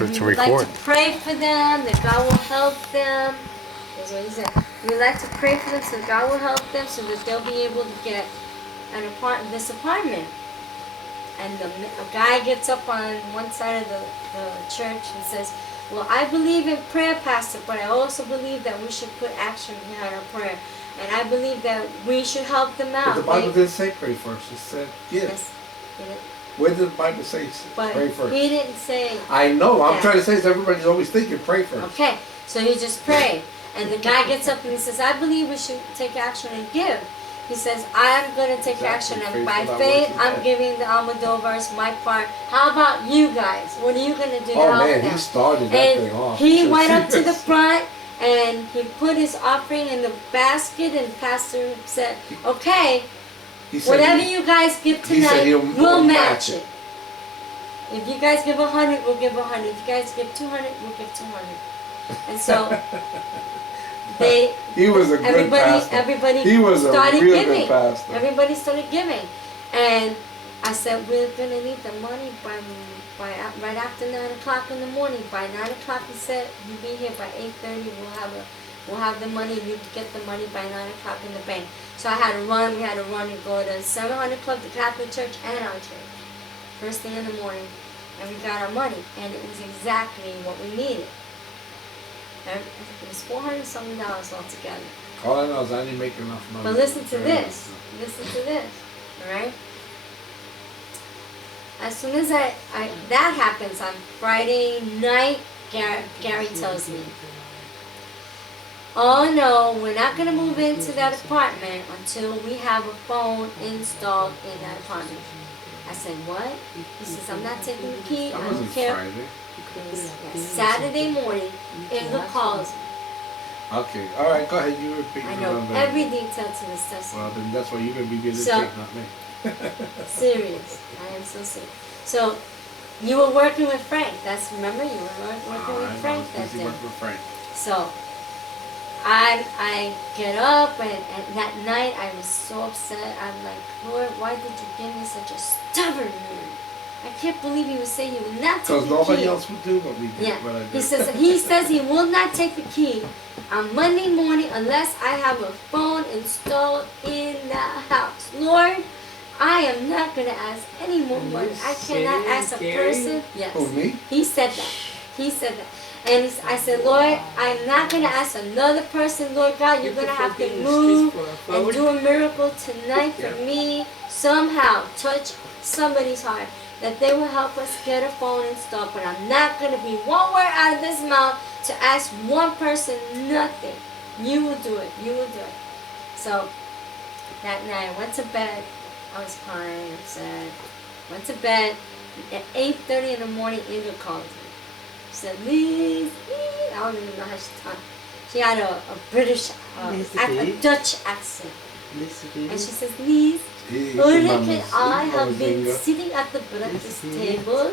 we would like to pray for them, that God will help them. That's what he said. We would like to pray for them so that God will help them so that they'll be able to get this apartment. And a guy gets up on one side of the church and says, well, I believe in prayer, Pastor, but I also believe that we should put action behind our prayer. And I believe that we should help them out. But the Bible didn't say pray first. It said give. Yes, it did. Where did the Bible say pray first? He didn't say. I know. I'm trying to say is everybody's always thinking pray first. Okay, so he just prayed. And the guy gets up and he says, I believe we should take action and give. He says, I'm going to take action, and by faith, I'm giving the Almodovars my part. How about you guys? What are you going to do to help them? Oh, man, he started that thing off. He went up to the front, and he put his offering in the basket, and Pastor said, okay, whatever you guys give tonight, we'll match it. If you guys give 100, we'll give 100. If you guys give 200, we'll give 200. And so he was a good pastor. Everybody he was started a real giving. Good pastor. Everybody started giving, and I said we're gonna need the money by right after 9 o'clock in the morning. By 9 o'clock, he said you'll be here by 8:30. We'll have the money. You get the money by 9 o'clock in the bank. So I had to run. We had to run and go to 700 Club, the Catholic Church, and our church. First thing in the morning, and we got our money, and it was exactly what we needed. I think it was $400-something altogether. All I know is I didn't make enough money. But listen to this. Listen to this. Alright? As soon as that happens on Friday night, Gary tells me, oh no, we're not going to move into that apartment until we have a phone installed in that apartment. I said, what? He says, I'm not taking the key. I don't care. Friday. Saturday morning, Inga calls me. Okay, all right, go ahead. You repeat. I know every detail to this testimony. Well, then that's why you're going to be getting the check, not me. Serious. I am so serious. So, you were working with Frank. Remember, you were working with Frank that day. Working with Frank. So, I get up, and that night I was so upset. I'm like, Lord, why did you give me such a stubborn man? I can't believe he would say he would not take the key. Because nobody else would do what we did. Yeah. What I did. He says he will not take the key on Monday morning unless I have a phone installed in the house. Lord, I am not going to ask any more money. I cannot ask a person. Yes. Who, me? He said that. He said that. And I said, Lord, I'm not going to ask another person. Lord God, you're going to have to move and do a miracle tonight for me. Somehow touch somebody's heart, that they will help us get a phone installed. But I'm not going to be one word out of this mouth to ask one person nothing. You will do it. You will do it. So that night I went to bed. I was crying, upset. Went to bed. At 8:30 in the morning, Inga called me. She said, Liz, I don't even know how she talked. She had a British, a Dutch accent. And she says, Liz, Ulrich and I have been sitting at the breakfast table,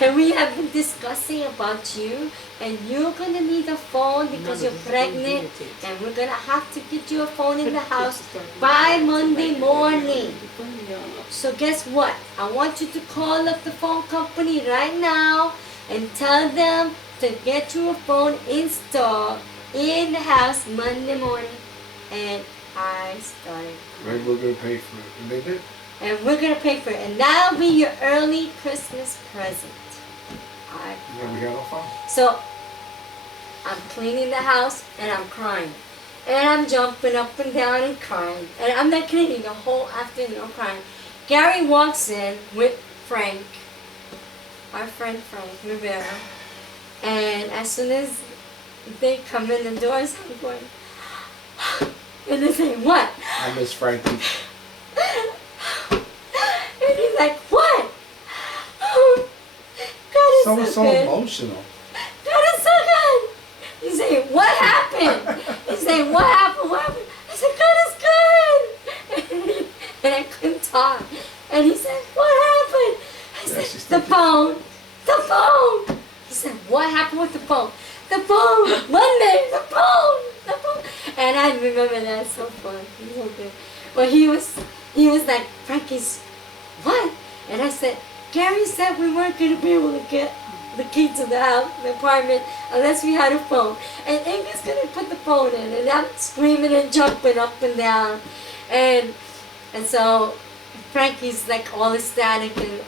and we have been discussing about you, and you're going to need a phone because you're pregnant, and we're going to have to get you a phone in the house by Monday morning. So guess what? I want you to call up the phone company right now and tell them to get you a phone installed in the house Monday morning. And I started crying. We're going to pay for it. And they did. And we're going to pay for it. And that'll be your early Christmas present. Yeah, we got no phone. So, I'm cleaning the house and I'm crying. And I'm jumping up and down and crying. And I'm not kidding, the whole afternoon I'm crying. Gary walks in with Frank, our friend Frank Rivera. And as soon as they come in the doors, I'm going, and they say, what? I miss Frankie. And he's like, what? God is so good. Emotional. God is so good. He said, what happened? He said, what happened? What happened? I said, God is good. And I couldn't talk. And he said, what happened? I said, the phone. The phone. He said, what happened with the phone? The phone. Monday. The phone. The phone. And I remember that. So fun. It was so good. Well, he was like, Frankie's, what? And I said, Gary said we weren't going to be able to get the key to the house, the apartment, unless we had a phone. And Inga's going to put the phone in, and I'm screaming and jumping up and down. And so Frankie's like all ecstatic, and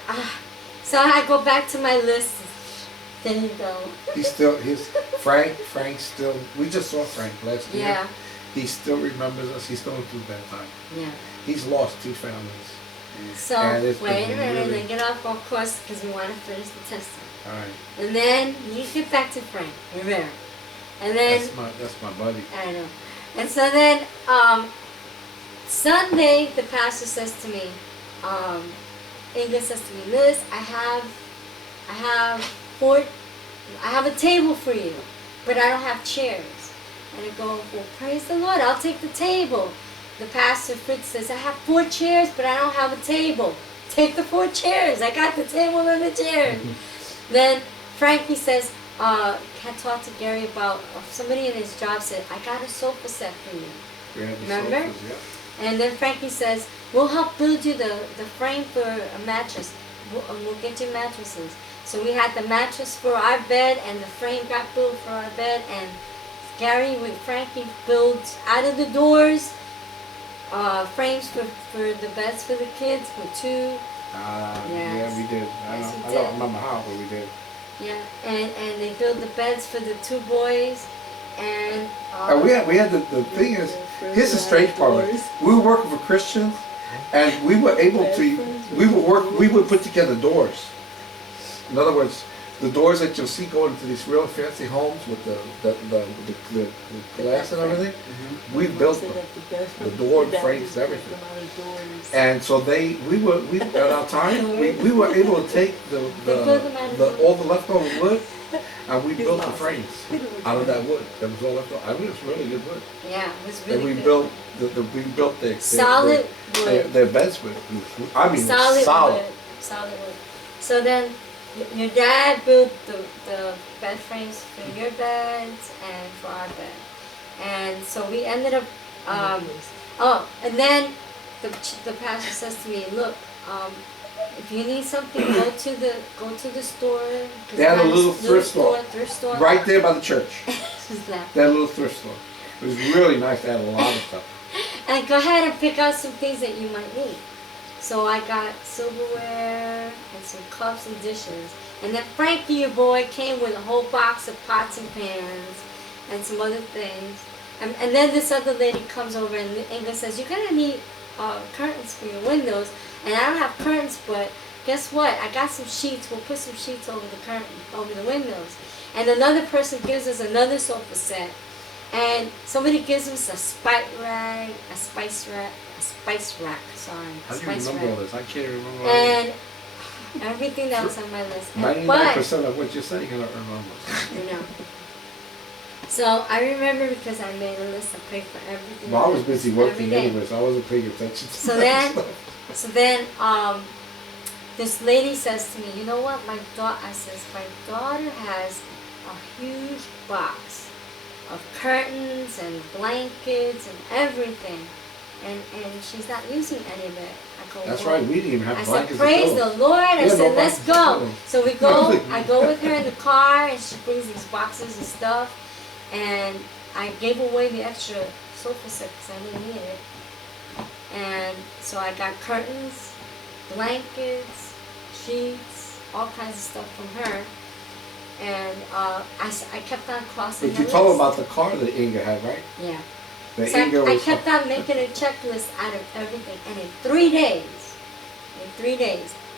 so I go back to my list. There you go. Frank's still, we just saw Frank last year. Yeah. He still remembers us. He's going through that time. Yeah. He's lost 2 families. So, wait a minute, and then get off of course because we want to finish the testimony. All right. And then you get back to Frank Rivera. And then that's my buddy. I know. And so then Sunday the pastor says to me, Inga says to me, Liz, I have a table for you, but I don't have chairs. And I go, well, praise the Lord, I'll take the table. The pastor Fritz says, I have 4 chairs, but I don't have a table. Take the 4 chairs. I got the table and the chairs. Then Frankie says, can talk to Gary about somebody in his job said, I got a sofa set for you. Remember? Sofas, yeah. And then Frankie says, we'll help build you the frame for a mattress. We'll get you mattresses. So we had the mattress for our bed, and the frame got built for our bed, and Gary with Frankie builds out of the doors frames for the beds for the kids with 2. Yes. Yeah, we did. I don't remember how, but we did. Yeah, and they built the beds for the 2 boys, and we had the thing is, here's the strange part. We were working for Christians, and we were able to we would put together doors. In other words, the doors that you'll see going into these real fancy homes with the glass and everything, we built them, the door frames and everything. And so we at our time we were able to take all the leftover wood, and we built the frames out of that wood that was all left over. I mean, it was really good wood. Yeah, it was really and we good. built solid wood. Their beds with. I mean, solid wood. So then your dad built the bed frames for your beds and for our bed, and so we ended up. And then the pastor says to me, "Look, if you need something, go to the store." They had a little thrift store right there by the church. That little thrift store. It was really nice. They had a lot of stuff. And go ahead and pick out some things that you might need. So I got silverware and some cups and dishes. And then Frankie, your boy, came with a whole box of pots and pans and some other things. And then this other lady comes over and Inga says, you're going to need curtains for your windows. And I don't have curtains, but guess what? I got some sheets. We'll put some sheets over the windows. And another person gives us another sofa set. And somebody gives us a spice rack. Sorry. How do you remember all this? I can't remember all And everything that was on my list. 99% of what you're saying I don't remember. You know. So I remember because I made a list. I prayed for everything. Well, I was busy working anyway, so I wasn't paying attention to that. So then, this lady says to me, you know what, my daughter has a huge box of curtains and blankets and everything, and she's not using any of it. I go, that's right, we didn't even have blankets. I said, praise the Lord. I said, let's go. So we go. I go with her in the car, and she brings these boxes of stuff, and I gave away the extra sofa set because I didn't need it. And so I got curtains, blankets, sheets, all kinds of stuff from her. And I kept on crossing But the you list. told her about the car that Inga had, right? Yeah. So I kept on making a checklist out of everything. And in 3 days,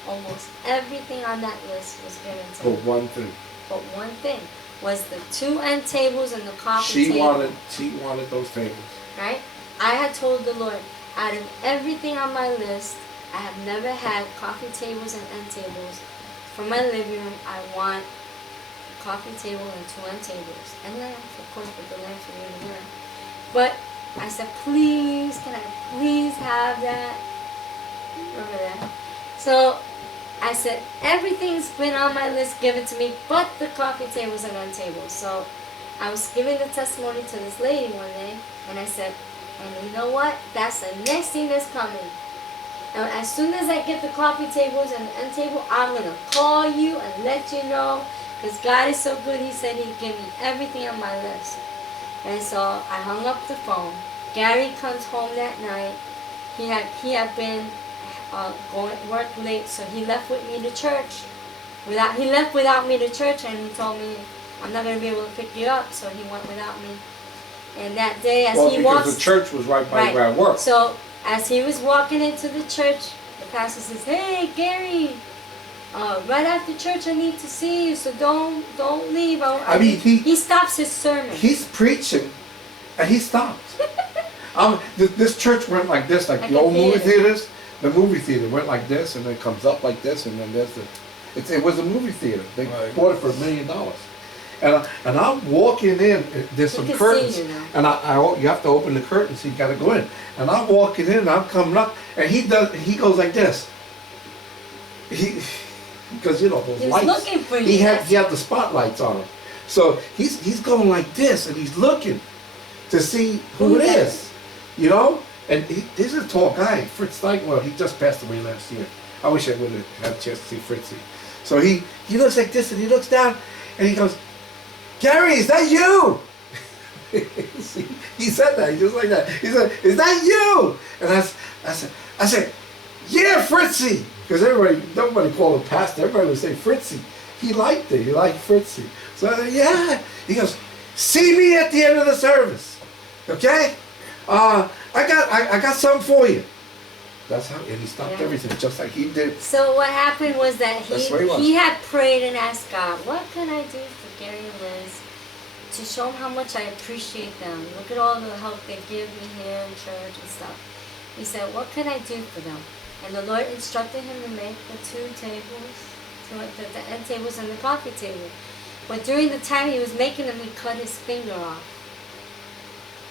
almost everything on that list was given to me. But one thing. But one thing was the 2 end tables and the coffee table. She wanted those tables. Right? I had told the Lord, out of everything on my list, I have never had coffee tables and end tables. For my living room, I want a coffee table and 2 end tables. And lamps, of course, with the lamps for the room. But I said, please, can I please have that? Remember that? So I said, everything's been on my list given to me, but the coffee tables and end tables. So I was giving the testimony to this lady one day, and I said, and you know what? That's the next thing that's coming. And as soon as I get the coffee tables and the end table, I'm going to call you and let you know. Because God is so good, he said he'd give me everything on my list. And so I hung up the phone. Gary comes home that night. He had been going to work late, so he left with me to church. He left without me to church, and he told me, I'm not going to be able to pick you up, so he went without me. And that day, as he walks... because the church was right by where I worked. So, as he was walking into the church, the pastor says, hey, Gary, right after church I need to see you, so don't leave. I mean, he stops his sermon. He's preaching, and he stopped. This church went like this, like the old movie theaters. The movie theater went like this, and then comes up like this, and then there's the... It was a movie theater. They bought it for $1 million. And I'm walking in, there's some curtains, and you have to open the curtains, so you got to go in. And I'm walking in, and I'm coming up, and he goes like this. Because you know those lights. Looking for you. He had the spotlights on him, so he's going like this, and he's looking to see who it is, you know. And this is a tall guy, Fritz Steichwell. He just passed away last year. I wish I would have had a chance to see Fritzy. So he looks like this, and he looks down, and he goes, Gary, is that you? He said that, just like that. He said, is that you? And I said, yeah, Fritzy. Because nobody called him pastor, everybody would say Fritzy. He liked it, he liked Fritzy. So I said, yeah. He goes, see me at the end of the service, okay? I got something for you. That's how, and he stopped everything, just like he did. So what happened was that he had prayed and asked God, what can I do for Gary and Liz to show them how much I appreciate them? Look at all the help they give me here in church and stuff. He said, what can I do for them? And the Lord instructed him to make the two tables, the end tables and the coffee table. But during the time he was making them, he cut his finger off.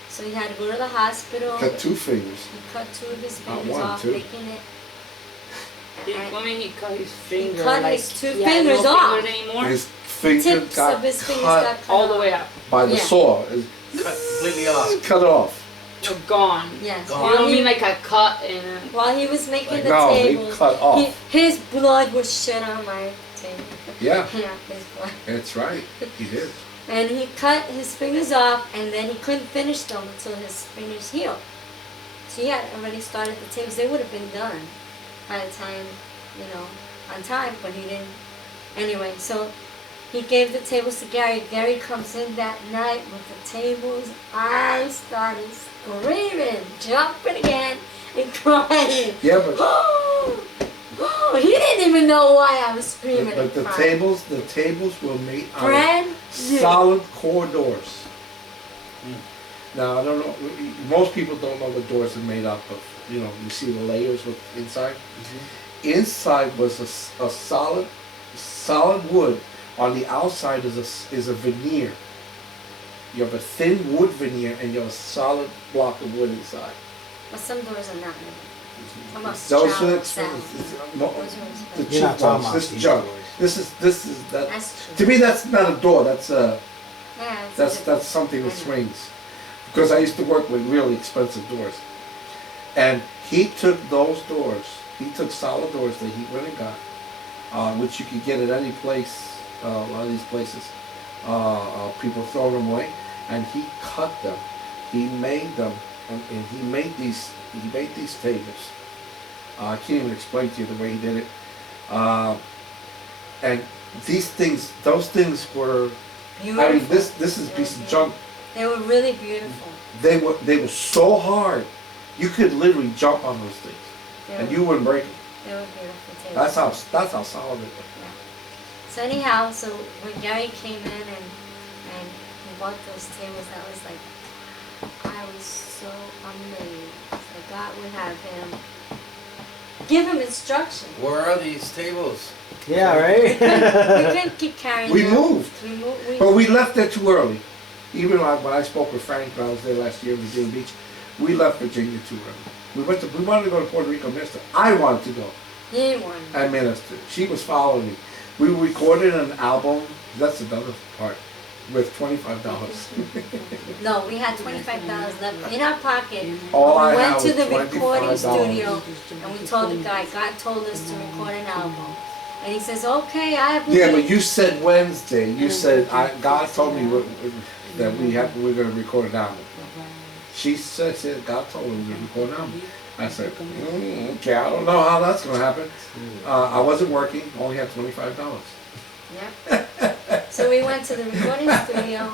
So he had to go to the hospital. Cut 2 fingers. He cut 2 of his fingers off, making it. I mean, he cut his finger. He cut his 2 fingers off. His finger got cut all the way up by the saw. Cut completely off. Cut off. Gone. Yes. Gone. You don't mean like a cut in a... While he was making the no, table, he cut off. His blood was shed on my table. Yeah. Yeah, his blood. That's right. He did. And he cut his fingers off, and then he couldn't finish them until his fingers healed. So he had already started the tables. They would have been done by the time, on time, but he didn't. Anyway, so he gave the tables to Gary. Gary comes in that night with the tables. I started screaming, jumping again, and crying. Yeah, but... Oh, he didn't even know why I was screaming. But the tables were made out of solid core doors. Now I don't know. Most people don't know what doors are made up of. You see the layers with inside. Inside was a solid wood. On the outside is a veneer. You have a thin wood veneer, and you have a solid block of wood inside. But some doors are not made. Those are the cheap ones. This junk. This is that. To me, that's not a door. That's that's something that swings. Because I used to work with really expensive doors, and he took those doors. He took solid doors that he went and got, which you could get at any place. A lot of these places, people throw them away, and he cut them. He made them, and he made these. He made these tables. I can't even explain to you the way he did it. And those things were beautiful. I mean, this is a piece of junk. They were really beautiful. They were so hard. You could literally jump on those things, and you wouldn't break them. They were beautiful tables. That's how solid it was. Yeah. So anyhow, when Gary came in and he bought those tables, that was like, I was so amazed that God would have him give him instruction. Where are these tables? Yeah, right? We couldn't keep carrying them. We moved. But we left there too early. Even when I spoke with Frank when I was there last year in Virginia Beach, we left Virginia too early. We wanted to go to Puerto Rico and minister. I wanted to go. He wanted. And minister. She was following me. We recorded an album. That's another part. with $25. No, we had $25 left in our pocket. All I We had went to the was recording $25. studio and we told the guy, God told us to record an album. And he says, okay, I believe. Yeah, but you said Wednesday. You said God told me that we're going to record an album. She said God told her we were going to record an album. I said, okay, I don't know how that's going to happen. I wasn't working, only had $25. Yep. So we went to the recording studio,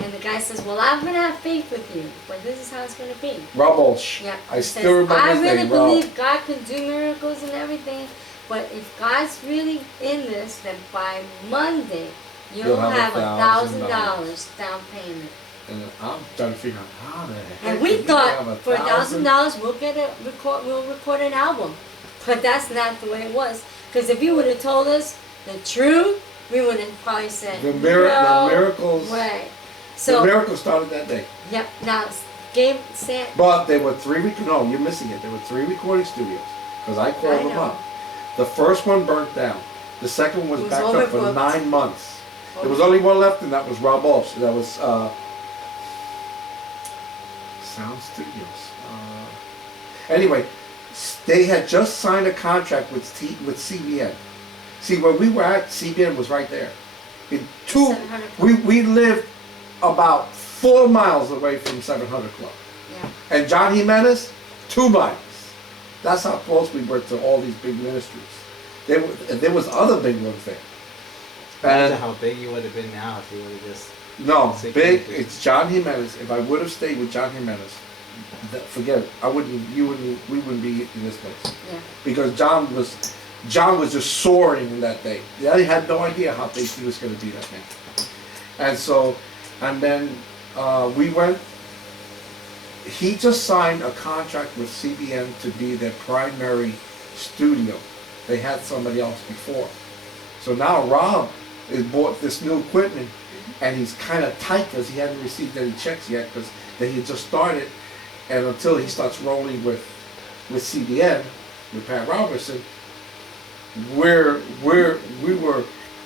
and the guy says, well, I'm going to have faith with you, but this is how it's going to be. Rob Walsh. Yep. I He still says, remember I his really name, believe Rob. God can do miracles and everything, but if God's really in this, then by Monday, you'll have $1,000 down payment. And I'm trying to figure out how the heck. And we can thought have for $1,000 we'll record an album, but that's not the way it was. Because if you would have told us the truth, we would have probably said The no miracles. way. The So miracle started that day. yep. Now Sam. But there were no, you're missing it. There were 3 recording studios because I called them know. up. The first one burnt down. The second one was It was backed up for overbooked. 9 months. There was only one left, and that was Rob Walsh. That was Sound Studios. Anyway, they had just signed a contract with CBN. See, where we were at, CBN was right there. We lived about 4 miles away from 700 Club. Yeah. And John Jimenez, 2 miles. That's how close we were to all these big ministries. There was other big ones there. Imagine And how big you would have been now if you would have just. no, Six big. acres. It's John Jimenez. If I would have stayed with John Jimenez, forget it. We wouldn't be in this place Yeah. because John was just soaring in that day. I had no idea how big he was going to be that day. And so, and then we went. He just signed a contract with CBN to be their primary studio. They had somebody else before. So now Rob has bought this new equipment, and he's kind of tight because he hadn't received any checks yet because they had just started. And until he starts rolling with CBN, with Pat Robertson,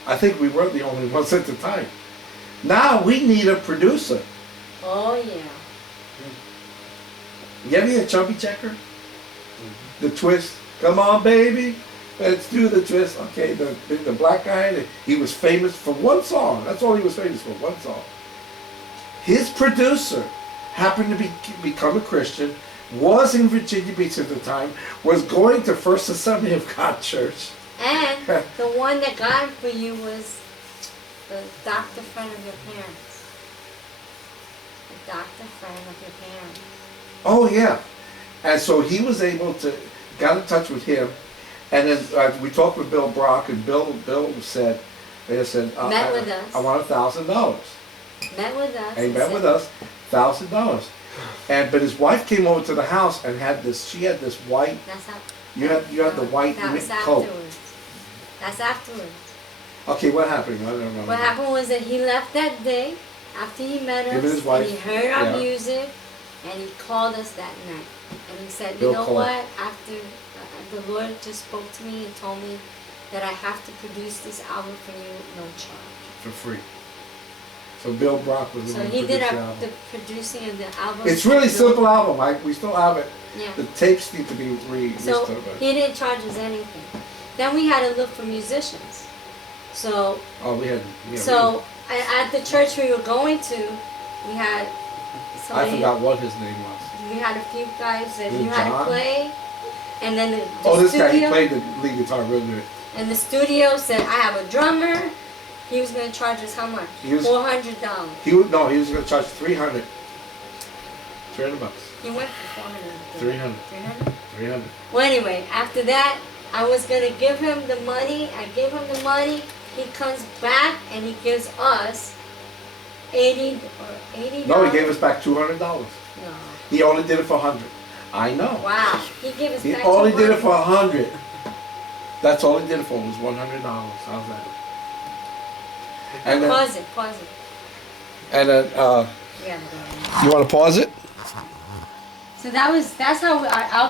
I think we were the only ones at the time. Now we need a producer. Oh yeah. You ever hear Chubby Checker? The twist. Come on, baby. Let's do the twist. Okay, the black guy, he was famous for one song. That's all he was famous for, one song. His producer happened to become a Christian, was in Virginia Beach at the time, was going to First Assembly of God Church. And the one that got for you was the doctor friend of your parents. The doctor friend of your parents. Oh yeah. And so he was able to, got in touch with him, and then we talked with Bill Brock, and Bill said, Met with us. I want $1,000. Met with us. And he met with us, $1,000. But his wife came over to the house and she had this white, That's how, you had the white that was knit coat. afterwards. That's afterwards. Okay, what happened? I don't remember. What happened was that he left that day after he met Him and his us, wife. and he heard our Yeah. music, and he called us that night. And he said, Bill you know called. what, after the Lord just spoke to me and told me that I have to produce this album for you, no charge. For free. So Bill Brock was the So one who he did produced the the album. producing of the album. It's really simple album. We still have it. Yeah. The tapes need to be So restored. he didn't charge us anything. Then we had to look for musicians. So Oh, we had. at the church we were going to, we had I somebody. forgot what his name was. We had a few guys that Was knew it how to John? play, and then the This studio. guy, he played the lead guitar real good. And the studio said, I have a drummer. He was going to charge us how much? He was- $400. He was going to charge $300. $300. He went for 400. 300. 300? 300. Well, anyway, after that, I was going to give him the money. I gave him the money. He comes back and he gives us $80. No, he gave us back $200. No. He only did it for $100. I know. Wow. He gave us He back only did it $200. for $100. That's all he did it for was $100. How's that? And then, Pause it. and then We gotta go. you want to pause it? So that's how our